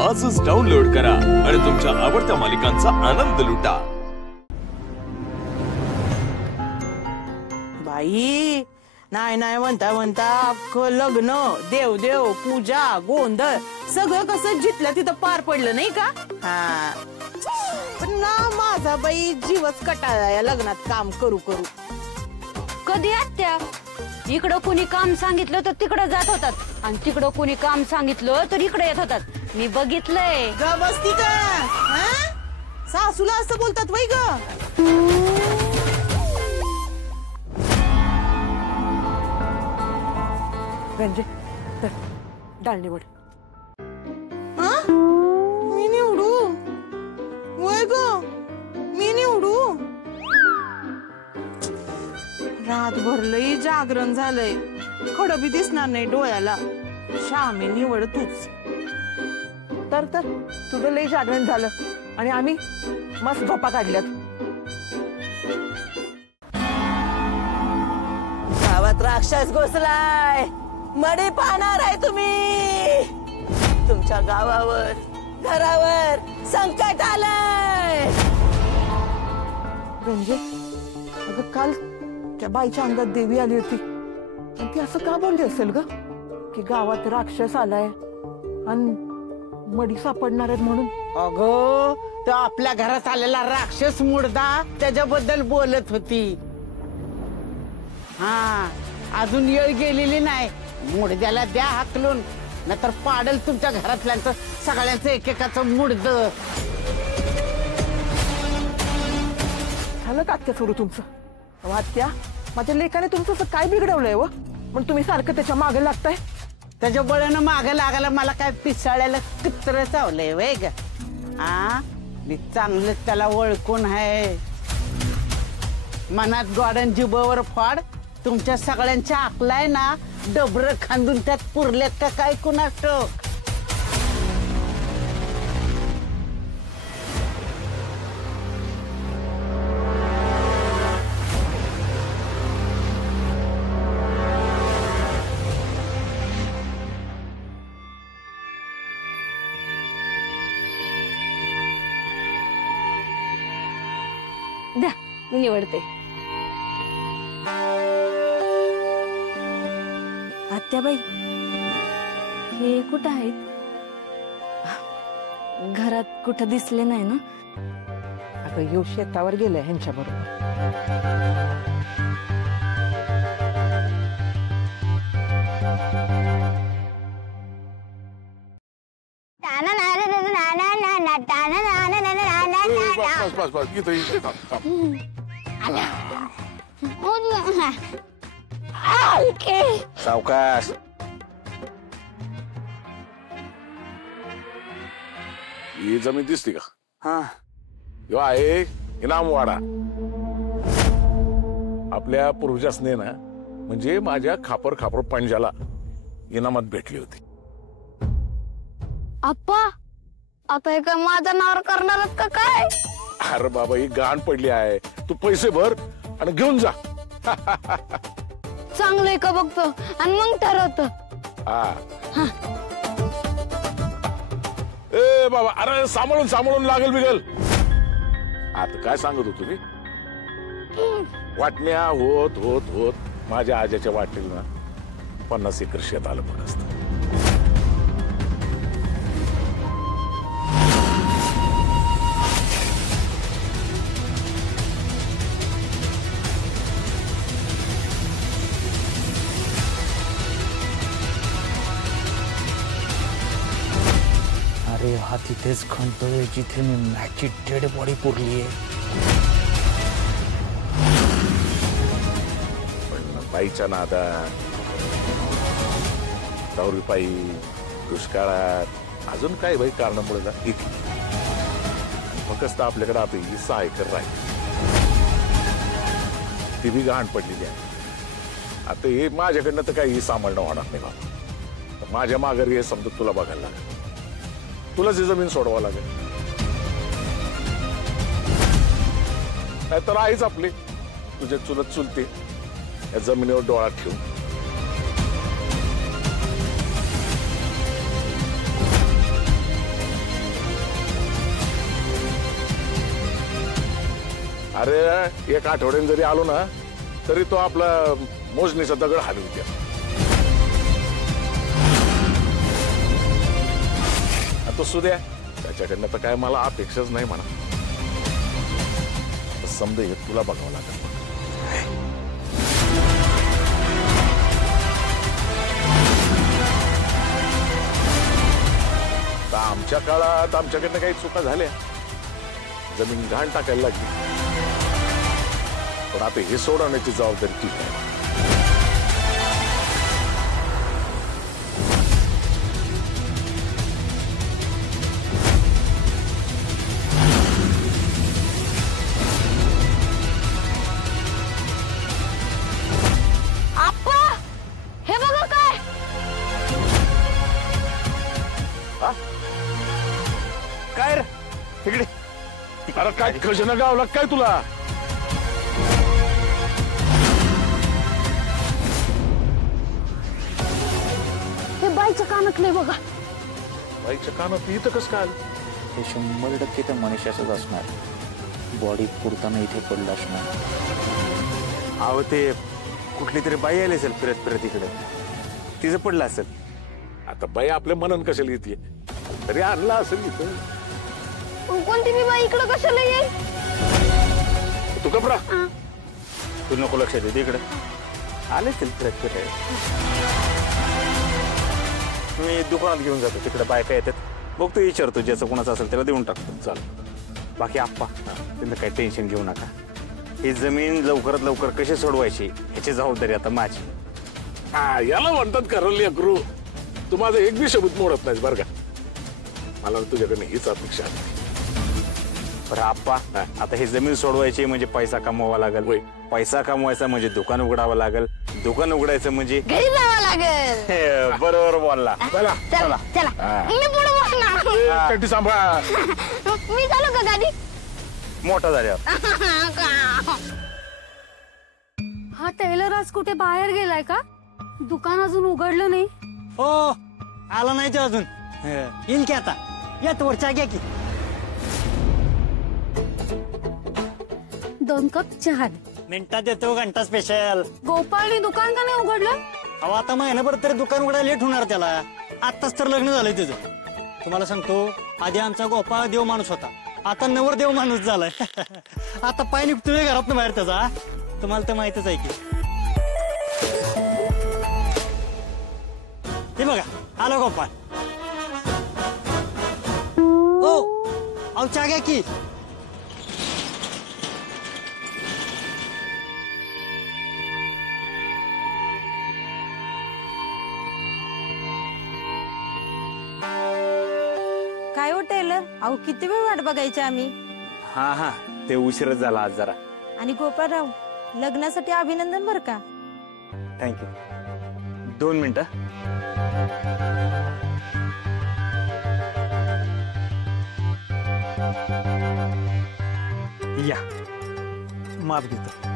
आजच डाउनलोड करा आणि तुमच्या आवडत्या मालिकांचा आनंद लुटा। बाई नाही नाही म्हणता म्हणता अख्खं लग्न देव देव पूजा गोंधळ सगळं कसं जिथलं तिथं पार पडलं नाही का? हा पण ना माझा बाई जीवच कटाळा या लग्नात काम करू करू। कधी आत्या इकडं कुणी काम सांगितलं तर तिकडे जात होतात आणि तिकडं कुणी काम सांगितलं तर इकडे येत होतात। मी बघितलंय। ग बसती का? सासूला असं बोलतात वै ग? गंजे डाळ निवड। मी निवडू? वय ग मी निवडू? रातभर लई जागरण झालंय, खडं बी दिसणार नाही डोळ्याला। श्यामी निवड तूच। तर तुझं लई जागरण झालं आणि आम्ही मस्त झोपा काढल्यात। गावात राक्षस घुसलाय, मडी पाहणार आहे तुम्ही। तुमच्या गावावर घरावर संकट आलंय। गंजे अगं काल त्या बाईच्या अंगात देवी आली होती आणि ती असं का बोलली असेल ग की गावात राक्षस आलाय आणि मडी सापडणार आहेत म्हणून? अगो तो आपल्या घरात आलेला राक्षस मुर्दा त्याच्याबद्दल बोलत होती। हा अजून येळ गेलेली नाही, मुर्द्याला द्या हाकलून नाहीतर पाडल तुमच्या घरातल्यांचं सगळ्यांचं एकेकाचं मुर्द। झालं का आत्या सुरू तुमचं? आत्या माझ्या लेकाने तुमचं काय बिघडवलंय व पण तुम्ही सारखं त्याच्या मागे लागताय? त्याच्या बळानं मागे लागायला मला काय पिसाळ्याला कुत्र चावलंय वय ग? मी चांगलंच त्याला ओळखून आहे। मनात गोडन जिभेवर फाड, तुमच्या सगळ्यांच्या आकलाय ना डबर खांदून त्यात पुरल्यात का काय कुणास ठाऊक। द्या मी निवडते। आत्याबाई हे कुठं आहेत? घरात कुठं दिसले नाही ना? अगं येऊ शेतावर गेले ह्यांच्या बरोबर। बस बस इथं सावकाश। ही जमीन दिसती का? हा यो आहे इनामवाडा। आपल्या पूर्वजासने ना म्हणजे माझ्या खापर खापर पंजाला इनामात भेटली होती। आप्पा आता हे काय माझ्या नावावर करणार का काय? अरे बाबा ही गाण पडली आहे, तू पैसे भर आणि घेऊन जा। चांगलंय का बघतो आणि मग ठरवतो। ए बाबा अरे सांभाळून सांभाळून लागल बिगल। आता काय सांगत होतो मी? वाटण्या होत होत होत माझ्या आज्याच्या वाटेला 50 एकर शेत आलं पण असतं। अरे हा तिथेच खणतोय जिथे मी मॅचची डेड बॉडी पुरली आहे। पण बाईच्या नादात, दौरीपायी, दुष्काळात अजून काय बाई कारणामुळे येते। फक्त आपल्याकडे आता ही 6 एकर राहील, ती बी गहाण पडलेली आहे। आता हे माझ्याकडनं तर काही सांभाळणं होणार नाही बाबा। माझ्या माघारी हे समजा तुला बघायला लागेल, तुलाच ही जमीन सोडवा लागेल। तर आहेच आपली तुझे चुलत चुलते या जमिनीवर डोळा ठेवून अरे एक आठवड्याने जरी आलो ना तरी तो आपला मोजणीचा दगड हलवू द्या. तो सुद्या त्याच्याकडनं तर काय मला अपेक्षाच नाही म्हणा. समजा हे तुला बघावं लागेल. आमच्या काळात आमच्याकडनं काही चुका झाल्या, जमीन घाण टाकायला लागली, पण आता हे सोडवण्याची जबाबदारी ठीक आहे. हे बघा काय काय रे तिकडे? अरे काय खजना गावला काय तुला? हे बाईच्या कानातले बघा. बाईच्या कानात इथं कसं काय आलं? हे 100% त्या मनुष्याचंच असणार. बॉडी पुरताना इथे पडलं असणार. अहो ते कुठली तरी बाई आली असेल फिरत फिरत इकडे, तिचं पडलं असेल. आता बाई आपल्या मनन कशाला येते? तरी आणला असेल इथं. कोणती मी बाई इकडं कशाला येईल? तू कपडा तू नको लक्ष दे इकडे. आले असेल फिरत फिरत. मी दुकानात घेऊन जातो, तिकडे बायका येतात, बघतो विचारतो, ज्याचं कोणाचं असेल त्याला देऊन टाकतो. चाल. बाकी आप्पा तुम्ही काही टेन्शन घेऊ नका. ही जमीन लवकरात लवकर कशी सोडवायची ह्याची जबाबदारी आता माझी. हा याला म्हणतात करले गुरु. तू माझा एक बी शब्द मोडत नाहीस बरं का. मला तुझ्याकडनं हीच अपेक्षा आहे. बरं आप्पा, आता ही जमीन सोडवायची म्हणजे पैसा कमवावा लागेल. होय. पैसा कमवायचा म्हणजे दुकान उघडावं लागेल. दुकान उघडायचं म्हणजे घरी जावं लागेल. बरोबर बोलला. चला चला चला मी पुढे बसणार. कटी सांभाळ. मी चालू का गाडी? मोठा झाल्यावर. हा टेलर आज कुठे बाहेर गेलाय का? दुकान अजून उघडलं नाही. हो आला नाही ते अजून. येईल की आता. यात वरच्या घ्या की. 2 कप चहा. मिनिटात देतो घंटा स्पेशल. गोपाळने दुकान का नाही उघडलं? अहो आता महिनाभर तरी दुकान उघडायला लेट होणार त्याला. आत्ताच तर लग्न झालंय त्याचं. तुम्हाला सांगतो, आधी आमचा गोपाळ देव माणूस होता, आता नवर देव माणूस झालाय. आता पाय निघतोय घरात बाहेर त्याचा. तुम्हाला तर माहितच आहे की. ते बघा आलो गोपाळ. हो अहो चहा घ्या की. काय हो टेलर, अहो किती वेळ वाट बघायची आम्ही. हा ते उशीरच झाला आज जरा. आणि गोपाळराव, लग्नासाठी अभिनंदन बर का. थँक्यू. 2 मिनिटं. या माफ घेतो.